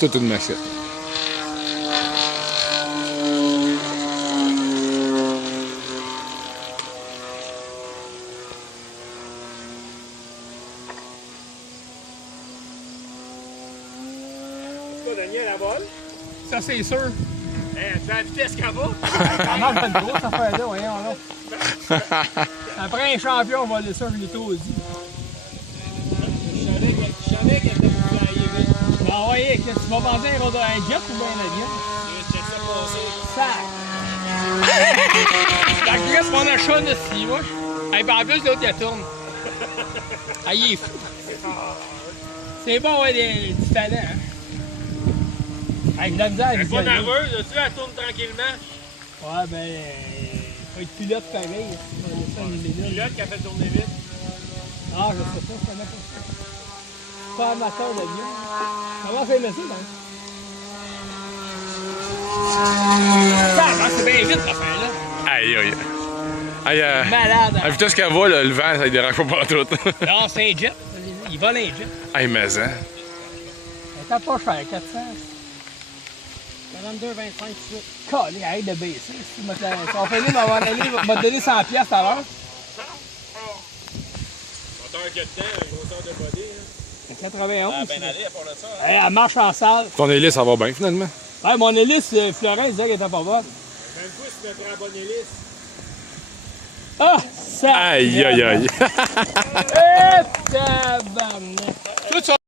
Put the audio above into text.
Toute une machette. Daniel, la balle? Ça, c'est sûr. Hey, tu as la vitesse qu'elle va? Ça marche pas de gros, ça fait là, voyons là. Après un champion, on va laisser un veto aussi. Je savais qu'elle était pour aller vite. Ah ouais, tu vas penser un jet ou bien un avion? Je vais ça passer. Sac! La Grèce, mon achat de scie, moi. Et puis en plus, l'autre, il tourne. Ah, il est fou. C'est bon, ouais, du talent, hein. Hey, j'ai la misère avec Elle est pas nerveuse, tu elle tourne tranquillement. Ouais, ben, faut être pilote pareil. Pilote qui a fait tourner vite. Ah, je sais pas, je connais pas ça. Pas amateur d'avion. Comment ça aimé ça, ben? Ça, c'est bien vite, cette affaire-là. Aïe, aïe. Aïe, Malade. à la vitesse qu'elle va, là, le vent, ça ne dérange pas tout. Non, c'est un jet. Il vole un jet. Aïe, mais hein. Elle tape pas cher, 400. 42, 25, 18. Calé, arrête de baisser. Si on finit m'a donné 100$ tout à l'heure. Moteur qu'il y a dedans, un grosseur de body. Hein. 91. Ah, ben allez, à part de ça. Hein. Elle marche en salle. Ton hélice, ça va bien, finalement. Ouais, mon hélice, Florent, il disait qu'elle était pas bonne. Même coup, si tu mettrais la bonne hélice. Ah, ça! Aïe, aïe, aïe. Eh, tabarnak!